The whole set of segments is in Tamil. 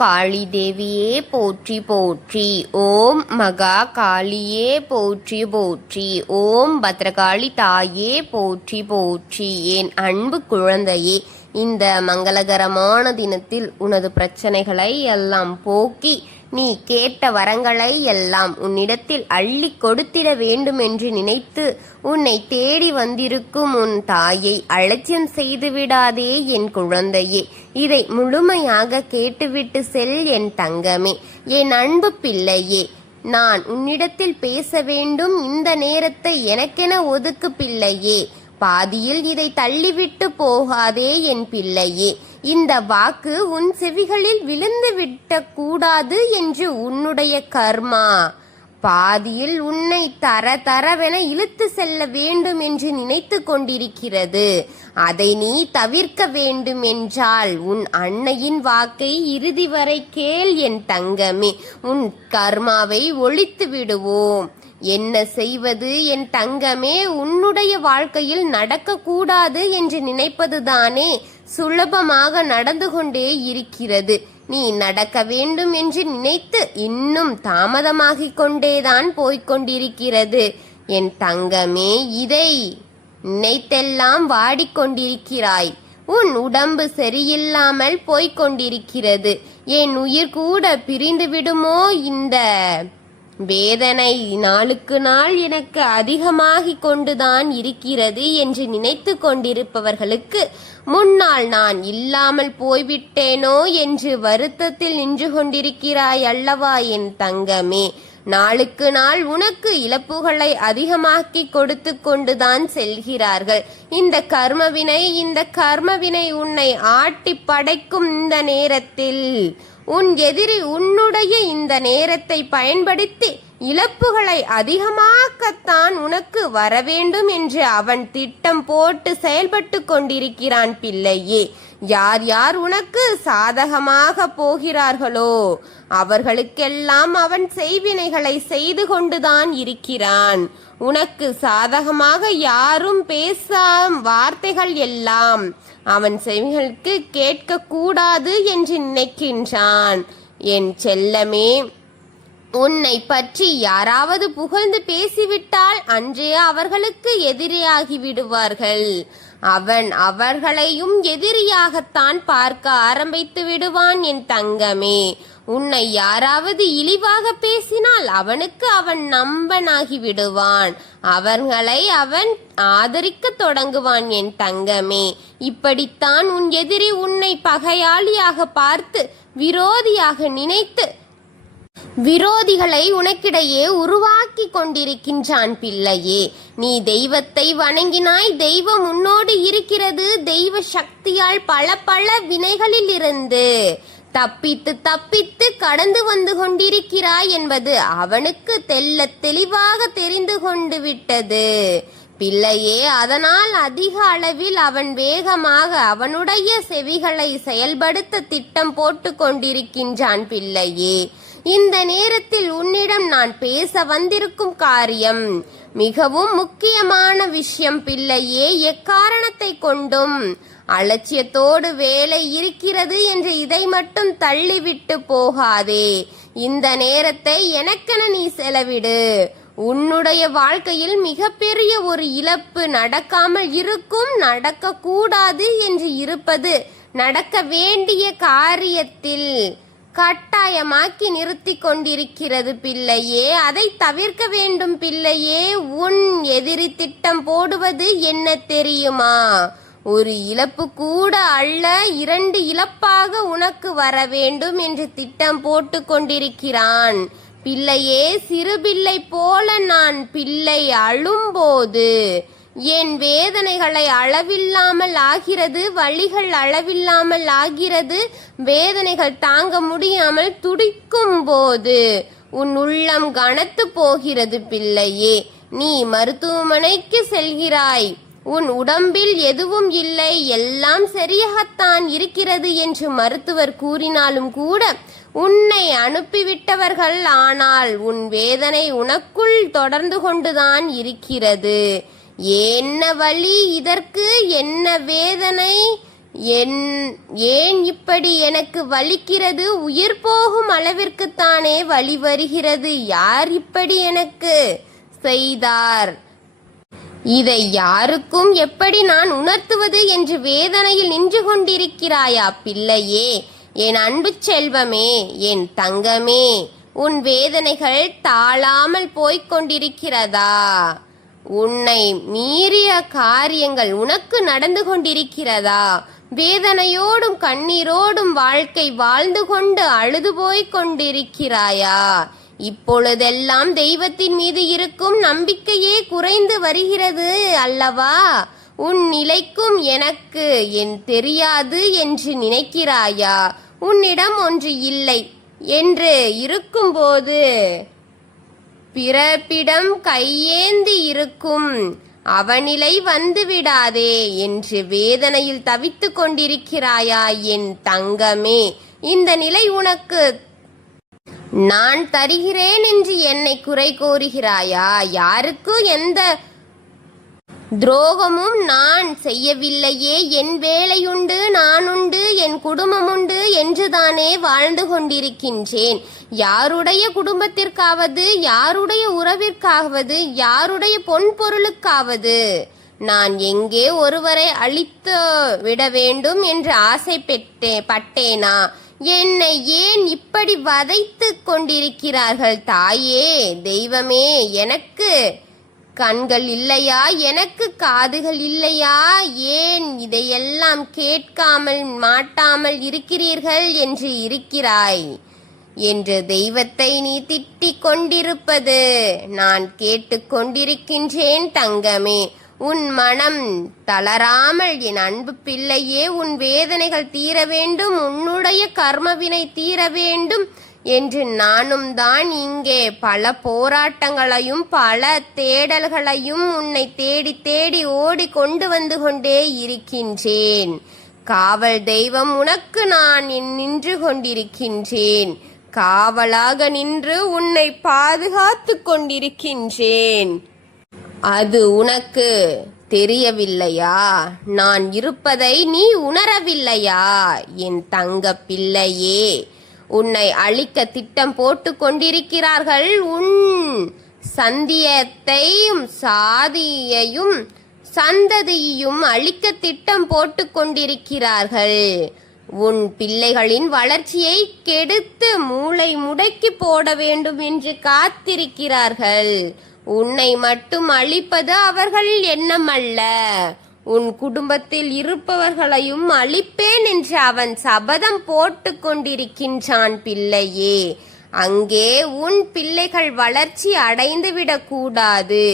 காளி தேவியே போற்றி போற்றி. ஓம் மகா காளியே போற்றி போற்றி. ஓம் பத்ரகாளி தாயே போற்றி போற்றி. என் அன்பு குழந்தையே, இந்த மங்களகரமான தினத்தில் உனது பிரச்சனைகளை எல்லாம் போக்கி நீ கேட்ட வரங்களை எல்லாம் உன்னிடத்தில் அள்ளி கொடுத்திட வேண்டும் என்று நினைத்து உன்னை தேடி வந்திருக்கும் உன் தாயை அலட்சியம் செய்துவிடாதே என் குழந்தையே. இதை முழுமையாக கேட்டுவிட்டு செல் என் தங்கமே, என் அன்பு பிள்ளையே. நான் உன்னிடத்தில் பேச வேண்டும், இந்த நேரத்தை எனக்கென ஒதுக்கு பிள்ளையே. பாதியில் இதை தள்ளிவிட்டு போகாதே என் பிள்ளையே. இந்த வாக்கு உன் செவிகளில் விழுந்து விட்ட கூடாது என்று உன்னுடைய கர்மா பாதியில் உன்னை தரவென இழுத்து செல்ல வேண்டும் என்று நினைத்து கொண்டிருக்கிறது. அதை நீ தவிர்க்க வேண்டும் என்றால் உன் அன்னையின் வாக்கை இறுதி வரை கேள் என் தங்கமே. உன் கர்மாவை ஒழித்து விடுவோம். என்ன செய்வது என் தங்கமே? உன்னுடைய வாழ்க்கையில் நடக்கக்கூடாது என்று நினைப்பதுதானே சுலபமாக நடந்து கொண்டே இருக்கிறது. நீ நடக்க வேண்டும் என்று நினைத்து இன்னும் தாமதமாகிக் கொண்டேதான் போய்கொண்டிருக்கிறது என் தங்கமே. இதை நினைத்தெல்லாம் வாடிக்கொண்டிருக்கிறாய். உன் உடம்பு சரியில்லாமல் போய்கொண்டிருக்கிறது. என் உயிர் கூட பிரிந்து விடுமோ? இந்த வேதனை நாளுக்கு நாள் எனக்கு அதிகமாகிக் கொண்டுதான் இருக்கிறது என்று நினைத்து கொண்டிருப்பவர்களுக்கு முன்னால் நான் இல்லாமல் போய்விட்டேனோ என்று வருத்தத்தில் நின்று கொண்டிருக்கிறாய் அல்லவா என் தங்கமே. நாளுக்கு நாள் உனக்கு இழப்புகளை அதிகமாக்கி கொடுத்து கொண்டுதான் செல்கிறார்கள். இந்த கர்மவினை உன்னை ஆட்டி படைக்கும் இந்த நேரத்தில் உன் எதிரி உன்னுடைய இந்த நேரத்தை பயன்படுத்தி இழப்புகளை அதிகமாக்கத்தான் உனக்கு வரவேண்டும் என்று அவன் திட்டம் போட்டு செயல்பட்டு கொண்டிருக்கிறான் பிள்ளையே. யார் யார் உனக்கு சாதகமாக போகிறார்களோ அவர்களுக்கெல்லாம் அவன் செய்வினைகளை செய்து கொண்டுதான் இருக்கிறான். உனக்கு சாதகமாக யாரும் பேசாம் வார்த்தைகள் எல்லாம் அவன் செவிகளுக்கு கேட்க கூடாது என்று நினைக்கின்றான். என் செல்லமே, உன்னை பற்றி யாராவது புகழ்ந்து பேசிவிட்டால் அன்றே அவர்களுக்கு எதிரியாகி விடுவார்கள். அவன் அவர்களையும் எதிரியாகத்தான் பார்க்க ஆரம்பித்து விடுவான் என் தங்கமே. உன்னை யாராவது இழிவாக பேசினால் அவனுக்கு அவன் நம்பனாகி விடுவான். அவர்களை அவன் ஆதரிக்க தொடங்குவான் என் தங்கமே. இப்படித்தான் உன் எதிரி உன்னை பகையாளியாக பார்த்து விரோதியாக நினைத்து விரோதிகளை உனக்கிடையே உருவாக்கி கொண்டிருக்கின்றான் பிள்ளையே. நீ தெய்வத்தை வணங்கினாய், தெய்வம் உன்னோடு இருக்கிறது. தெய்வ சக்தியால் பல வினைகளில் இருந்து தப்பித்து கடந்து வந்து கொண்டிருக்கிறாய் என்பது அவனுக்கு தெளிவாக தெரிந்து கொண்டு விட்டது பிள்ளையே. அதனால் அதிக அளவில் அவன் வேகமாக அவனுடைய செவிகளை செயல்படுத்த திட்டம் போட்டு கொண்டிருக்கின்றான் பிள்ளையே. இந்த நேரத்தில் உன்னிடம் நான் பேச வந்திருக்கும் காரியம் மிகவும் முக்கியமான விஷயம் பிள்ளையே. எக்காரணத்தை கொண்டும் அலட்சியத்தோடு வேலை இருக்கிறது என்று இதை மட்டும் தள்ளிவிட்டு போகாதே. இந்த நேரத்தை எனக்கென நீ செலவிடு. உன்னுடைய வாழ்க்கையில் மிகப்பெரிய ஒரு இழப்பு நடக்காமல் இருக்கும், நடக்க கூடாது என்று இருப்பது நடக்க வேண்டிய காரியத்தில் கட்டாயமாக்கி நிறுத்தி கொண்டிருக்கிறது பிள்ளையே. அதை தவிர்க்க வேண்டும் பிள்ளையே. உன் எதிரி திட்டம் போடுவது என்ன தெரியுமா? ஒரு இழப்பு கூட அல்ல, 2 இழப்பாக உனக்கு வர வேண்டும் என்று திட்டம் போட்டு கொண்டிருக்கிறான் பிள்ளையே. சிறு பிள்ளை போல நான் பிள்ளை அழும்போது என் வேதனைகளை அளவில்லாமல் ஆகிறது, வலிகள் அளவில்லாமல் ஆகிறது. வேதனைகள் தாங்க முடியாமல் துடிக்கும் போது உன் உள்ளம் கனத்து போகிறது பிள்ளையே. நீ மருத்துவமனைக்கு செல்கிறாய். உன் உடம்பில் எதுவும் இல்லை, எல்லாம் சரியாகத்தான் இருக்கிறது என்று மருத்துவர் கூறினாலும் கூட உன்னை அனுப்பிவிட்டவர்கள். ஆனால் உன் வேதனை உனக்குள் தொடர்ந்து கொண்டுதான் இருக்கிறது. என்ன வலி இதற்கு? என்ன வேதனை? ஏன் இப்படி எனக்கு வலிக்கிறது? உயிர் போகும் அளவிற்குத்தானே வலி வருகிறது. யார் இப்படி எனக்கு செய்தார்? இதை யாருக்கும் எப்படி நான் உணர்த்துவது என்று வேதனையில் நின்று கொண்டிருக்கிறாயா பிள்ளையே? என் அன்பு செல்வமே, என் தங்கமே, உன் வேதனைகள் தாழாமல் போய்க் கொண்டிருக்கிறதா? உன்னை மீறிய காரியங்கள் உனக்கு நடந்து கொண்டிருக்கிறதா? வேதனையோடும் கண்ணீரோடும் வாழ்க்கை வாழ்ந்து கொண்டு அழுது போய்க் கொண்டிருக்கிறாயா? இப்பொழுதெல்லாம் தெய்வத்தின் மீது இருக்கும் நம்பிக்கையே குறைந்து வருகிறது அல்லவா? உன் நிலைக்கும் எனக்கு என் தெரியாது என்று நினைக்கிறாயா? உன்னிடம் ஒன்று இல்லை என்று இருக்கும்போது பிறப்பிடம் கையேந்தி இருக்கும் அவனிலை வந்து விடாதே என்று வேதனையில் தவித்துக் கொண்டிருக்கிறாயா என் தங்கமே? இந்த நிலை உனக்கு நான் தருகிறேன் என்று என்னை குறை கூறுகிறாயா? யாருக்கு எந்த துரோகமும் நான் செய்யவில்லையே. என் வேலையுண்டு, நானுண்டு, என் குடும்பமுண்டு என்றுதானே வாழ்ந்து கொண்டிருக்கின்றேன். யாருடைய குடும்பத்திற்காவது, யாருடைய உறவிற்காவது, யாருடைய பொன் பொருளுக்காவது நான் எங்கே ஒருவரை அழித்து விட வேண்டும் என்று ஆசைப்பட்டேனா? என்னை ஏன் இப்படி வதைத்து கொண்டிருக்கிறார்கள் தாயே? தெய்வமே, எனக்கு கண்கள் இல்லையா? எனக்கு காதுகள் இல்லையா? ஏன் இதையெல்லாம் கேட்காமல் மாட்டாமல் இருக்கிறீர்கள் என்று இருக்கிறாய் என்று தெய்வத்தை நீ திட்டிக் கொண்டிருப்பது நான் கேட்டுக் கொண்டிருக்கின்றேன் தங்கமே. உன் மனம் தளராமல் என் அன்பு பிள்ளையே, உன் வேதனைகள் தீர வேண்டும், உன்னுடைய கர்மவினை தீர வேண்டும் என்று நானும் தான் இங்கே பல போராட்டங்களையும் பல தேடல்களையும் உன்னை தேடி தேடி ஓடி கொண்டு வந்து கொண்டே இருக்கின்றேன். காவல் தெய்வம் உனக்கு நான் நின்று கொண்டிருக்கின்றேன். காவலாக நின்று உன்னை பாதுகாத்து கொண்டிருக்கின்றேன். அது உனக்கு தெரியவில்லையா? நான் இருப்பதை நீ உணரவில்லையா என் தங்க பிள்ளையே? உன்னை அழிக்க திட்டம் போட்டு கொண்டிருக்கிறார்கள். உன் சந்தியத்தையும் சாதியையும் சந்ததியையும் அழிக்க திட்டம் போட்டு கொண்டிருக்கிறார்கள். உன் பிள்ளைகளின் வளர்ச்சியை கெடுத்து மூளை முடக்கி போட வேண்டும் என்று காத்திருக்கிறார்கள். உன்னை மட்டும் அழிப்பது அவர்கள் எண்ணமல்ல, உன் குடும்பத்தில் இருப்பவர்களையும் அழிப்பேன் என்று அவன் சபதம் போட்டு கொண்டிருக்கின்றான் பிள்ளையே. அங்கே உன் பிள்ளைகள் வளர்ச்சி அடைந்துவிடக் கூடாது.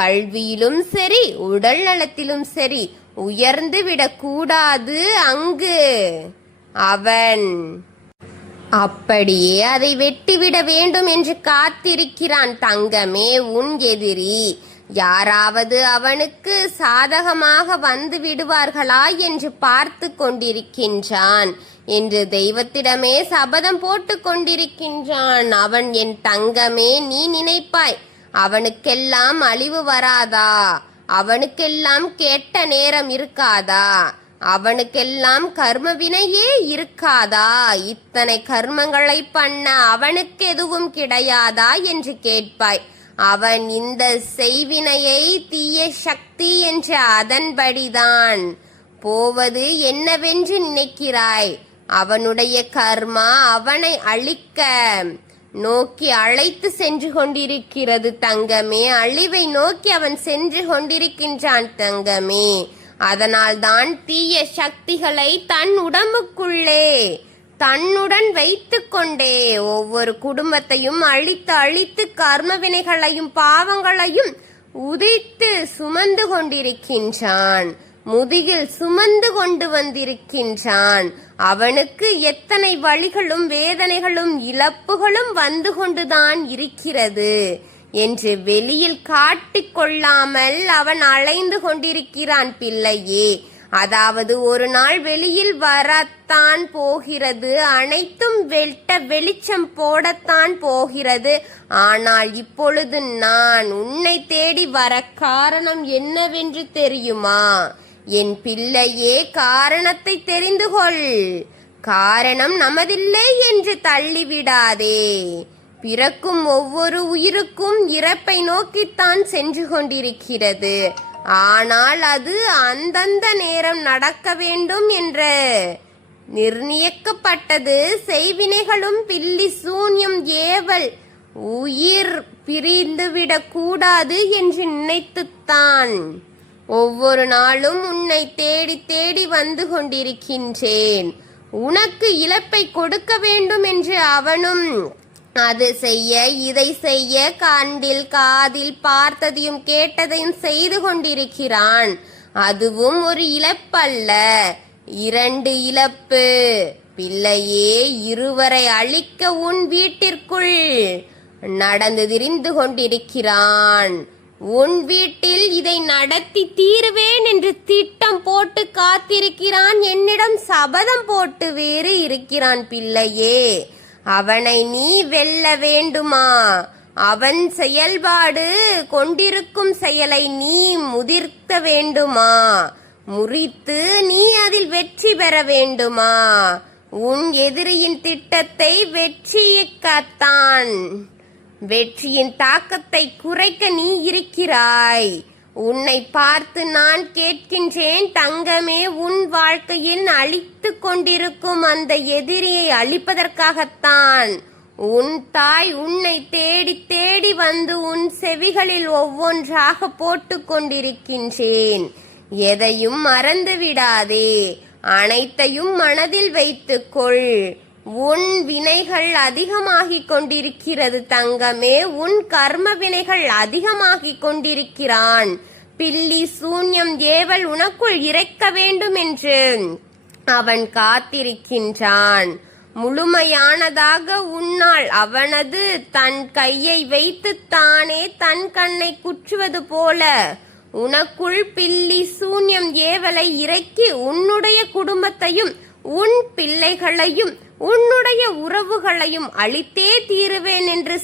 கல்வியிலும் சரி, உடல் நலத்திலும் சரி உயர்ந்து விடக்கூடாது. அங்கு அவன் அப்படியே அதை வெட்டிவிட வேண்டும் என்று காத்திருக்கிறான் தங்கமே. உன் எதிரி யாராவது அவனுக்கு சாதகமாக வந்து விடுவார்களா என்று பார்த்து கொண்டிருக்கின்றான் என்று தெய்வத்திடமே சபதம் போட்டு கொண்டிருக்கின்றான். அவன் என் தங்கமே, நீ நினைப்பாய் அவனுக்கெல்லாம் அழிவு வராதா? அவனுக்கெல்லாம் கெட்ட நேரம் இருக்காதா? அவனுக்கெல்லாம் கர்ம வினையே இருக்காதா? இத்தனை கர்மங்களை பண்ண அவனுக்கு எதுவும் கிடையாதா என்று கேட்பாய். அவன் இந்த செய்வினையை தீய சக்தி என்ற அதன்படிதான் போவது என்னவென்று நினைக்கிறாய்? அவனுடைய கர்மா அவனை அழிக்க நோக்கி அழைத்து சென்று கொண்டிருக்கிறது தங்கமே. அழிவை நோக்கி அவன் சென்று கொண்டிருக்கின்றான் தங்கமே. அதனால்தான் தீய சக்திகளை தன் உடம்புக்குள்ளே தன்னுடன் வைத்து கொண்டே ஒவ்வொரு குடும்பத்தையும் அழித்து அழித்து கர்மவினைகளையும் பாவங்களையும் உதைத்து சுமந்து கொண்டிருக்கின்றான். முதுகில் சுமந்து கொண்டு வந்திருக்கின்றான். அவனுக்கு எத்தனை வழிகளும் வேதனைகளும் இழப்புகளும் வந்து கொண்டுதான் இருக்கிறது என்று வெளியில் காட்டிக்கொள்ளாமல் அவன் அலைந்து கொண்டிருக்கிறான் பிள்ளையே. அதாவது ஒரு நாள் வெளியில் வரத்தான் போகிறது, அனைத்தும் வெளிச்சம் போடத்தான் போகிறது. ஆனால் இப்பொழுது நான் உன்னை தேடி வர காரணம் என்னவென்று தெரியுமா? என் பிள்ளையே, காரணத்தை தெரிந்து கொள். காரணம் நமதில்லை என்று தள்ளிவிடாதே. பிறக்கும் ஒவ்வொரு உயிருக்கும் இறப்பை நோக்கித்தான் சென்று கொண்டிருக்கிறது. ஆனால் அது அந்தந்த நேரம் நடக்க வேண்டும் என்ற நிர்ணயிக்கப்பட்டது. செய்வினைகளும் பில்லி சூன்யம் ஏவல் உயிர் பிரிந்துவிடக் கூடாது என்று நினைத்துத்தான் ஒவ்வொரு நாளும் உன்னை தேடி தேடி வந்து கொண்டிருக்கின்றேன். உனக்கு இழப்பை கொடுக்க வேண்டும் என்று அவனும் அது செய்ய இதை செய்ய கண்டில் காதில் பார்த்ததையும் கேட்டதையும் செய்து கொண்டிருக்கிறான். அதுவும் ஒரு இழப்பல்ல, 2 இழப்பு. பிள்ளையே, இருவரை அழிக்க உன் வீட்டிற்குள் நடந்து திரிந்து கொண்டிருக்கிறான். உன் வீட்டில் இதை நடத்தி தீருவேன் என்று திட்டம் போட்டு காத்திருக்கிறான். என்னிடம் சபதம் போட்டு வேறு இருக்கிறான். பிள்ளையே, அவனை நீ வெல்ல வேண்டுமா? அவன் செயல்பாடு கொண்டிருக்கும் செயலை நீ முதிர்த்த வேண்டுமா? முறித்து நீ அதில் வெற்றி பெற வேண்டுமா? உன் எதிரியின் திட்டத்தை வெற்றியக்கத்தான், வெற்றியின் தாக்கத்தை குறைக்க நீ இருக்கிறாய். உன்னை பார்த்து நான் கேட்கின்றேன் தங்கமே, உன் வாழ்க்கையில் அழித்து கொண்டிருக்கும் அந்த எதிரியை அழிப்பதற்காகத்தான் உன் தாய் உன்னை தேடி தேடி வந்து உன் செவிகளில் ஒவ்வொன்றாக போட்டு கொண்டிருக்கின்றேன். எதையும் மறந்து விடாதே, அனைத்தையும் மனதில் வைத்துக்கொள். உன் வினைகள் அதிகமாகிக் கொண்டிருக்கிறது தங்கமே, உன் கர்ம வினைகள் அதிகமாகிக் கொண்டிருக்கிறான். பில்லி சூன்யம் ஏவல் உனக்குள் இறைக்க வேண்டும் என்று அவன் காத்திருக்கின்றான். முழுமையானதாக உன்னால் அவனது தன் கையை வைத்து தானே தன் கண்ணை குற்றுவது போல உனக்குள் பில்லி சூன்யம் ஏவலை இறக்கி உன்னுடைய குடும்பத்தையும் உன் பிள்ளைகளையும் உன்னுடைய உறவுகளையும் அழித்தே தீருவேன் என்று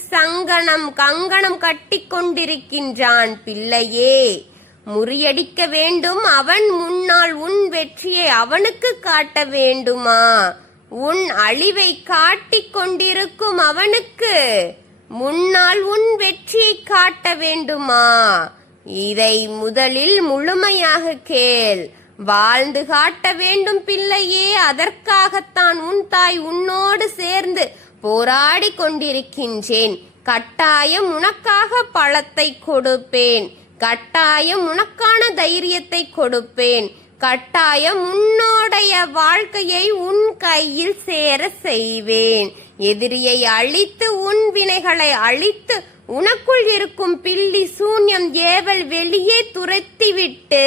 கங்கணம் கட்டி கொண்டிருக்கின்றான். பிள்ளையே, முறியடிக்க வேண்டும். அவன் முன்னால் உன் வெற்றியை அவனுக்கு காட்ட வேண்டுமா? உன் அழிவை காட்டிக் கொண்டிருக்கும் அவனுக்கு முன்னால் உன் வெற்றியை காட்ட வேண்டுமா? இதை முதலில் முழுமையாக கேள். வாழ்ந்து காட்ட வேண்டும் பிள்ளையே. அதற்காகத்தான் உன் தாய் உன்னோடு சேர்ந்து போராடி கொண்டிருக்கின்றேன். கட்டாயம் உனக்காக பழத்தை கொடுப்பேன். கட்டாயம் உனக்கான தைரியத்தை கொடுப்பேன். கட்டாயம் உன்னுடைய வாழ்க்கையை உன் கையில் சேர செய்வேன். எதிரியை அழித்து உன் வினைகளை அழித்து உனக்குள் இருக்கும் பில்லி சூன்யம் ஏவல் வெளியே துரத்திவிட்டு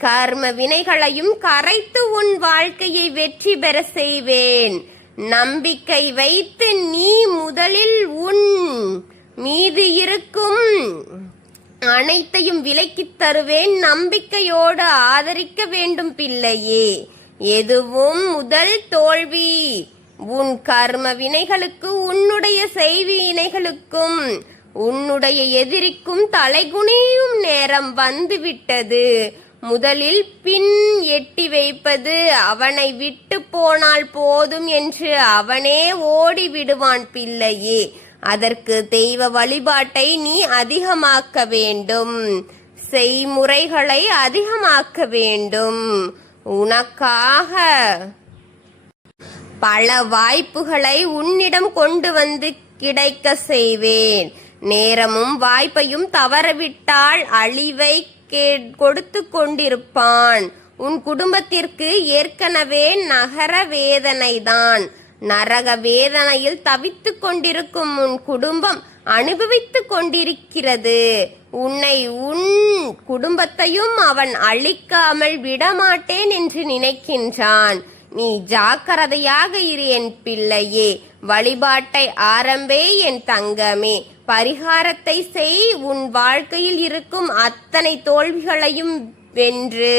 கர்ம வினைகளையும் கரைத்து உன் வாழ்க்கையை வெற்றி பெற செய்வேன். நம்பிக்கை வைத்து நீ முதலில் உன் மீது இருக்கும் அனைத்தையும் விலக்கித் தருவேன். நம்பிக்கையோடு ஆதரிக்க வேண்டும் பிள்ளையே. எதுவும் முதல் தோல்வி. உன் கர்ம வினைகளுக்கு உன்னுடைய செய்வினைகளுக்கும் உன்னுடைய எதிரிக்கும் தலைகுனியும் நேரம் வந்துவிட்டது. முதலில் பின் எட்டி வைப்பது. அவனை விட்டு போனால் போதும் என்று அவனே ஓடி விடுவான் பிள்ளையே. அதற்கு தெய்வ வழிபாட்டை நீ அதிகமாக்க வேண்டும். செய்முறைகளை அதிகமாக்க வேண்டும். உனக்காக பல வாய்ப்புகளை உன்னிடம் கொண்டு வந்து கிடைக்க செய்வேன். நேரமும் வாய்ப்பையும் தவறவிட்டால் அழிவை கொடுத்து கொண்டிருப்பான். உன் குடும்பத்திற்கு ஏற்கனவே நரக வேதனைதான். நரக வேதனையில் தவித்து கொண்டிருக்கும் உன் குடும்பம் அனுபவித்துக் கொண்டிருக்கிறது. உன்னை உன் குடும்பத்தையும் அவன் அழிக்காமல் விடமாட்டேன் என்று நினைக்கின்றான். நீ ஜாக்கிரதையாக இரு என் பிள்ளையே. வழிபாட்டை ஆரம்பே என் தங்கமே. பரிகாரத்தை செய். உன் வாழ்க்கையில் இருக்கும் அத்தனை தோல்விகளையும் வென்று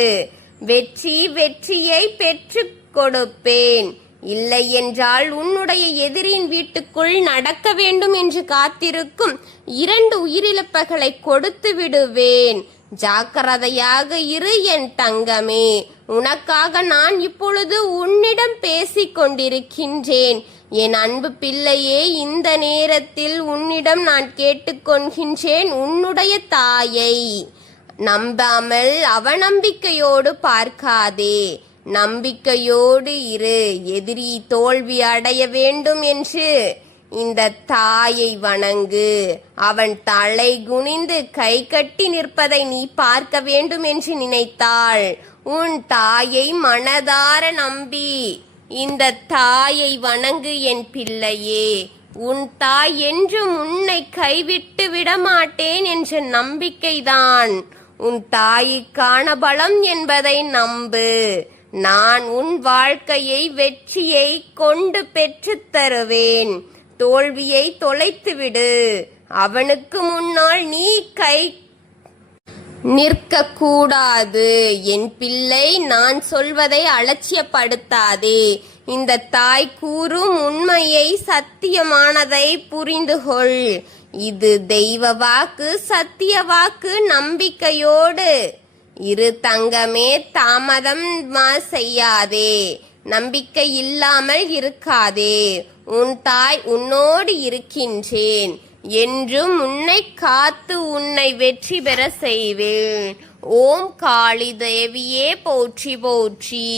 வெற்றியை பெற்று கொடுப்பேன். இல்லை என்றால் உன்னுடைய எதிரின் வீட்டுக்குள் நடக்க வேண்டும் என்று காத்திருக்கும் 2 உயிரிழப்புகளை கொடுத்து விடுவேன். ஜாக்கிரதையாக இரு என் தங்கமே. உனக்காக நான் இப்பொழுது உன்னிடம் பேசிக் கொண்டிருக்கின்றேன். என் அன்பு பிள்ளையே, இந்த நேரத்தில் உன்னிடம் நான் கேட்டுக்கொள்கின்றேன். உன்னுடைய தாயை நம்பாமல் அவநம்பிக்கையோடு பார்க்காதே, நம்பிக்கையோடு இரு. எதிரி தோல்வி அடைய வேண்டும் என்று இந்த தாயை வணங்கு. அவன் தலை குனிந்து கை கட்டி நிற்பதை நீ பார்க்க வேண்டும் என்று நினைத்தாள். உன் தாயை மனதார நம்பி இந்த தாயை வணங்கு என் பிள்ளையே. உன் தாய் என்றும் உன்னை கைவிட்டு விடமாட்டேன் என்ற நம்பிக்கைதான் உன் தாய்க்கான பலம் என்பதை நம்பு. நான் உன் வாழ்க்கையை வெற்றியை கொண்டு பெற்றுத் தருவேன். தோல்வியை தொலைத்துவிடு. அவனுக்கு முன்னால் நீ கை நிற்க கூடாது. என் பிள்ளை, நான் சொல்வதை அலட்சியப்படுத்தாதே. இந்த தாய் கூறும் உண்மையை, சத்தியமானதை புரிந்து கொள். இது தெய்வ வாக்கு, சத்திய வாக்கு. நம்பிக்கையோடு இரு தங்கமே, தாமதம் செய்யாதே, நம்பிக்கை இல்லாமல் இருக்காதே. உன் தாய் உன்னோடு இருக்கின்றேன். என்றும் உன்னை காத்து உன்னை வெற்றி பெற செய்வேன். ஓம் காளி தேவியே போற்றி போற்றி.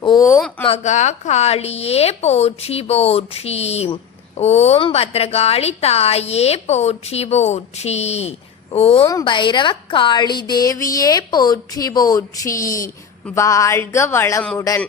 ஓம் மகா காளியே போற்றி போற்றி. ஓம் பத்ரகாளி தாயே போற்றி போற்றி. ஓம் பைரவக்காளி தேவியே போற்றி போற்றி. வாழ்க வளமுடன்.